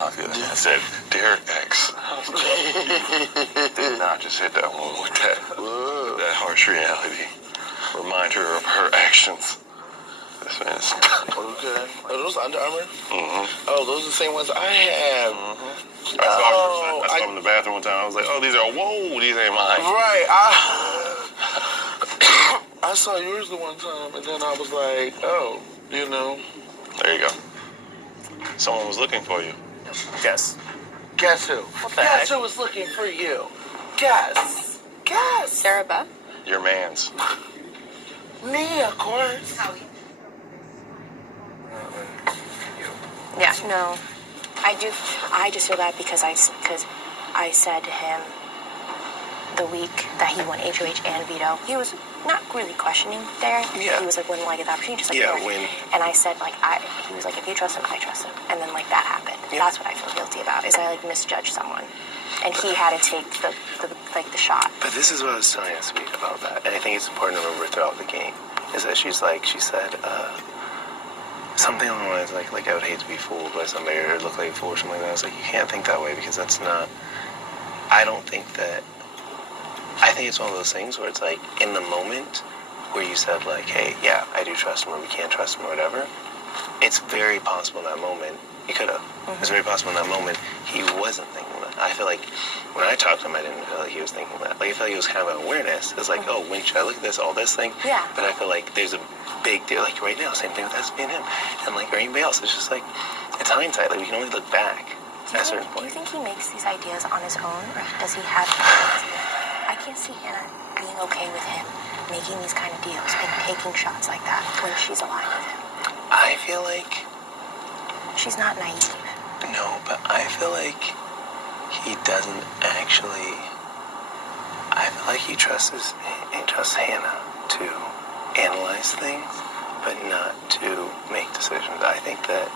I said, Derek X. Did not just hit that one with that harsh reality. Remind her of her actions. This man's... Okay. Are those Under Armour? Mm-hmm. Oh, those are the same ones I have. Mm-hmm. I saw them in the bathroom one time. I was like, oh, these ain't mine. Right. I saw yours the one time, and then I was like, oh, you know. There you go. Someone was looking for you. Guess. Guess who? What the heck? Guess who was looking for you? Guess. Guess. Sarah Beth? Your man's. Me, of course. Howie. Yeah, no. I just feel bad because I said to him the week that he won HOH and veto, he was not really questioning there. Yeah. He was like, when will I get the opportunity? Just like, yeah, there. when. And I said, like, he was like, if you trust him, I trust him. And then, like, that happened. Yeah. That's what I feel guilty about, is I, like, misjudged someone. And he had to take the shot. But this is what I was telling us about that. And I think it's important to remember throughout the game, is that she said, something along the lines like I would hate to be fooled by somebody or look like a fool or something like that. I was like, you can't think that way because that's not, I think it's one of those things where it's like in the moment where you said like, hey, yeah, I do trust him or we can't trust him or whatever, it's very possible in that moment, he could have. Mm-hmm. It's very possible in that moment he wasn't thinking that. I feel like when I talked to him, I didn't feel like he was thinking that. Like I feel like it was kind of an awareness. It's like, oh, when should I look at this, all this thing? Yeah. But I feel like there's a big deal, like right now, same thing with SB and him. And like, or anybody else, it's just like, it's hindsight. Like we can only look back at a certain point. Do you think he makes these ideas on his own, or does he have... I can't see Hannah being okay with him making these kind of deals and taking shots like that when she's aligned with him. I feel like... She's not naive. No, but I feel like he doesn't actually... I feel like he trusts Hannah to analyze things, but not to make decisions. I think that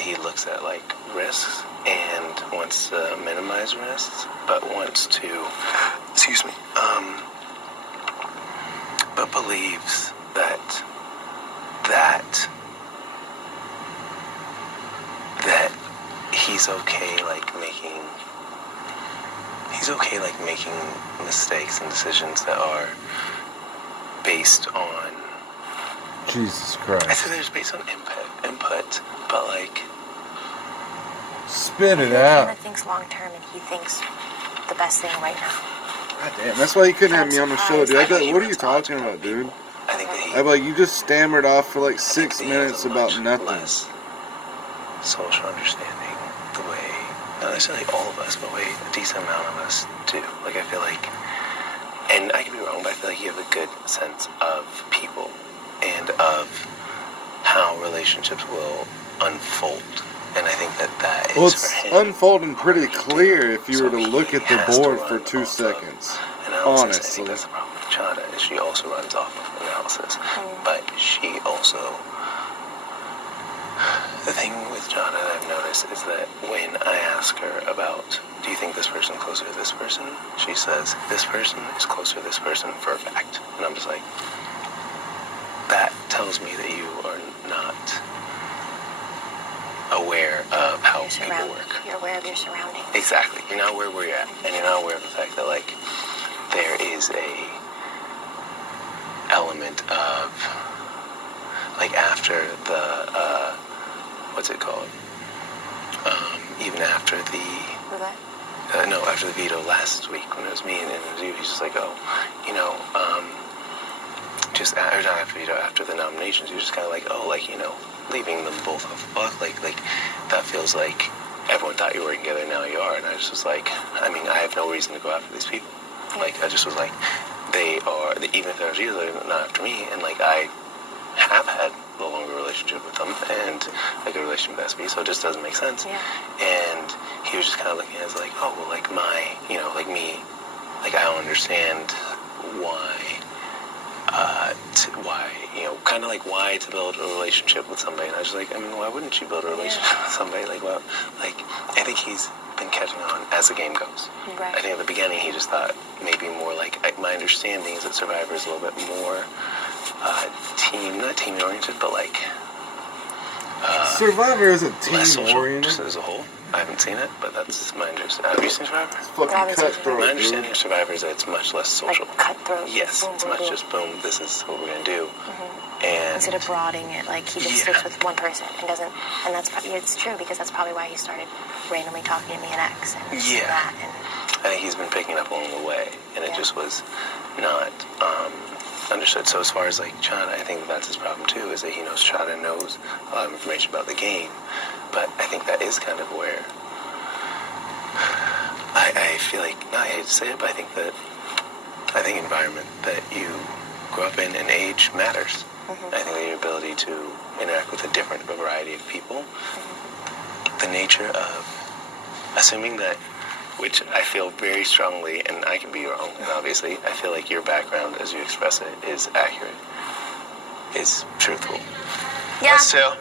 he looks at like risks and wants to minimize risks, but wants to, but believes that he's okay making mistakes and decisions that are based on... Jesus Christ. I said there's based on input, but like... Spit it Hannah out. thinks long term and he thinks the best thing right now. God damn, that's why you couldn't have me on the show, dude. I'd be like, what are you talking about, dude? I think that I'd be like, you just stammered off for like 6 minutes about nothing. Less social understanding the way, not necessarily all of us, but way a decent amount of us do. Like I feel like, and I could be wrong, but I feel like you have a good sense of people and of how relationships will unfold. And I think that is Well, it's for him. unfolding pretty clear if you were to So look he at the has to board run for 2 off of seconds. Analysis. I Honestly. think that's the problem with Chana, is she also runs off of analysis. But she also... The thing with Chana that I've noticed is that when I ask her about, do you think this person is closer to this person? She says, this person is closer to this person for a fact. And I'm just like, that tells me that you are not aware of how people work. You're aware of your surroundings. Exactly. You're not aware where you're at, and you're not aware of the fact that, like, there is a element of, like, after the, what's it called? Even after the... Roulette? No, after the veto last week when it was me and it was you, he's just like, oh, you know, or not after veto, after the nominations, you're just kind of like, oh, like, you know, leaving them both off the buck, like that feels like everyone thought you were working together, now you are. And I just was like, I mean, I have no reason to go after these people. Like, I just was like, they are, even if they're you, they're not after me. And like, I have had a longer relationship with them and like a relationship with SB, so it just doesn't make sense. Yeah. And he was just kind of looking at it as like, oh, well, like my, you know, like me, like I don't understand why, you know, kind of like why to build a relationship with somebody. And I was just like, I mean, why wouldn't you build a relationship with somebody? Like, well, like, I think he's been catching on as the game goes. Right. I think at the beginning he just thought maybe more like, my understanding is that Survivor is a little bit more not team oriented, but like Survivor isn't less team social oriented. just as a whole. I haven't seen it, but that's my understanding. Have you seen Survivor? It's fucking haven't seen cutthroat, My dude. understanding of Survivor is that it's much less social. Like cutthroat. Yes, boom, it's boom, much boom. just boom, this is what we're going to do. And Instead of broadening it, like he just Yeah. sticks with one person and doesn't, and that's probably, it's true because that's probably why he started randomly talking to me and X and this and that. And I think he's been picking up along the way, and it Yeah. just was not understood. So as far as like Chana, I think that's his problem too, is that he knows Chana knows a lot of information about the game, but I think that is kind of where I feel like, I hate to say it, but I think environment that you grow up in and age matters. I think that your ability to interact with a variety of people, the nature of assuming that, which I feel very strongly, and I can be wrong, and obviously, I feel like your background as you express it is accurate, is truthful. yeah. Let's chill.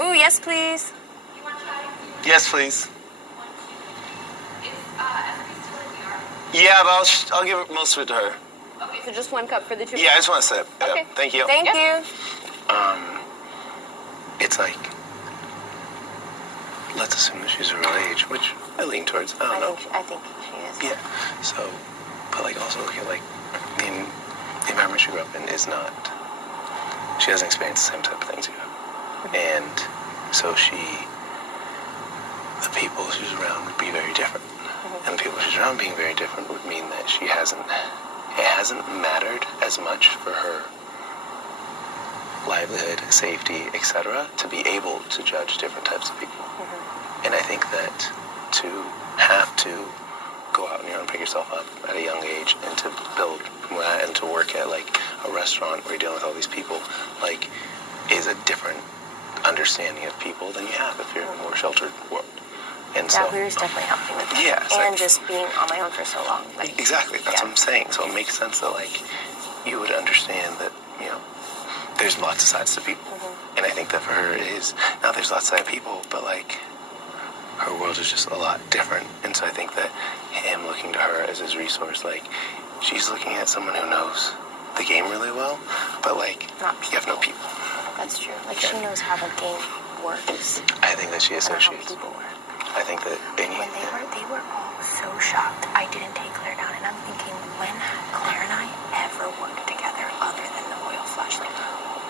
Ooh, yes, please. Yes, please. Yeah, but I'll give most of it to her. Okay, so just one cup for the two. Yeah, I just want to sip. Yeah, Okay. thank you. Thank you. It's like, let's assume that she's her real age, which I lean towards. I don't know. I think she is. Yeah. So, but like also look at like the environment she grew up in is not. She hasn't experienced the same type of things you have, and so the people she's around would be very different, and the people she's around being very different would mean that it hasn't mattered as much for her livelihood, safety, etc., to be able to judge different types of people. And I think that to have to go out on your own, pick yourself up at a young age, and to build from that, and to work at like a restaurant where you're dealing with all these people, like, is a different understanding of people than you have if you're in a more sheltered world. And so, That Weir's definitely helped me with that. Yeah, it's and like- just being on my own for so long. Like, exactly, that's yeah. what I'm saying. So it makes sense that like you would understand that, there's lots of sides to people. And I think that for her it is, now there's lots of side people, but like her world is just a lot different. And so I think that him looking to her as his resource, like she's looking at someone who knows the game really well, but like Not you have no people. That's true. Like, she knows how the game works. I think that she And how associates. people work. I think that When they were all so shocked I didn't take Claire down, and I'm thinking, when have Claire and I ever worked together other than the Royal Flush? Like,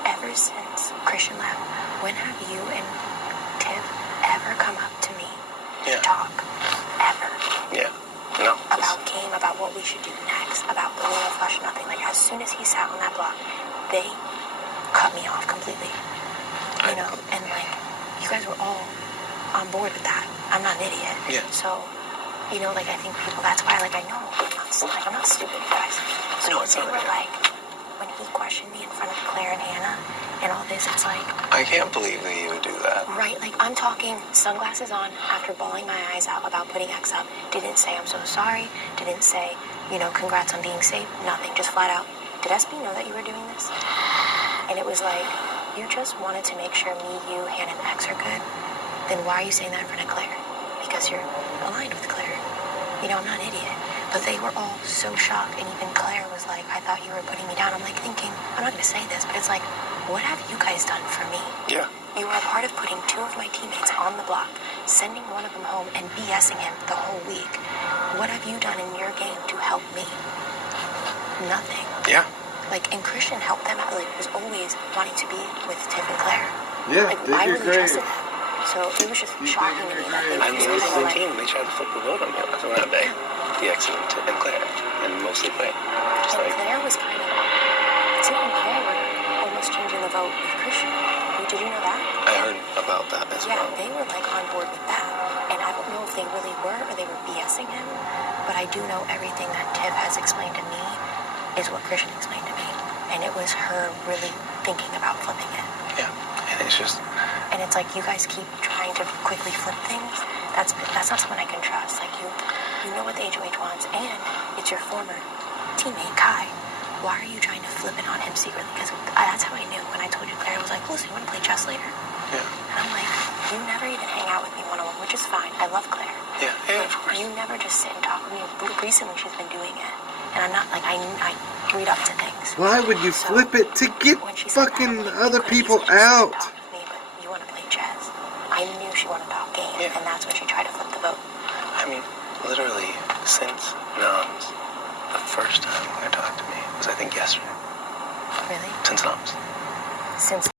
ever since Christian left, when have you and Tiff ever come up to me to Yeah. talk? Ever. Yeah. No. About game, about what we should do next, about the Royal Flush, nothing. Like, as soon as he sat on that block, they cut me off completely. You know? And, like, you guys were all on board with that. I'm not an idiot. Yeah. So, like, I think people, that's why, like, I know, I'm not stupid, guys. So No, it's they not, were yeah. like, when he questioned me in front of Claire and Hannah and all this, it's like, I can't believe that you would do that. right, like, I'm talking sunglasses on after bawling my eyes out about putting X up. Didn't say I'm so sorry. Didn't say, congrats on being safe. Nothing. Just flat out, did SB know that you were doing this? And it was like, you just wanted to make sure me, you, Hannah, and X are good. Then why are you saying that in front of Claire? Because you're aligned with Claire. I'm not an idiot. But they were all so shocked, and even Claire was like, I thought you were putting me down. I'm like thinking, I'm not going to say this, but it's like, what have you guys done for me? Yeah. You were a part of putting 2 of my teammates on the block, sending one of them home, and BSing him the whole week. What have you done in your game to help me? Nothing. Yeah. Like, and Christian helped them out. Like, was always wanting to be with Tiff and Claire. Yeah, Like, dig I your really grave. trusted them. So it was just You shocking dig to me your that they grave. I were mean, just it was kind the of like, team. They tried to flip the vote on you on that day. The X and Claire, and mostly Claire. Just and like, Claire was kind of, Tiff and Claire were almost changing the vote with Christian. Did you know that? I heard about that as Yeah, well. they were like on board with that. And I don't know if they really were or they were BSing him, but I do know everything that Tiff has explained to me is what Christian explained to me. And it was her really thinking about flipping it. Yeah, and it's just, And it's like, you guys keep trying to quickly flip things. That's not someone I can trust. Like, you know what the HOH wants, and it's your former teammate, Kai. Why are you trying to flip it on him secretly? Because that's how I knew when I told you Claire was like, listen, you want to play chess later? yeah, And I'm like, you never even hang out with me one-on-one, which is fine. I love Claire. yeah, of course. You never just sit and talk with me. Recently, she's been doing it. And I'm not, like, I read up to things. Why would you So, flip it to get when she said that, fucking I'm like, other you could people easily just sit and out? talk with me, but I knew she wanted to talk game, and that's when she tried to flip the vote. I mean, literally, since Noms, the first time Claire talked to me was, I think, yesterday. Really? Since Noms. Since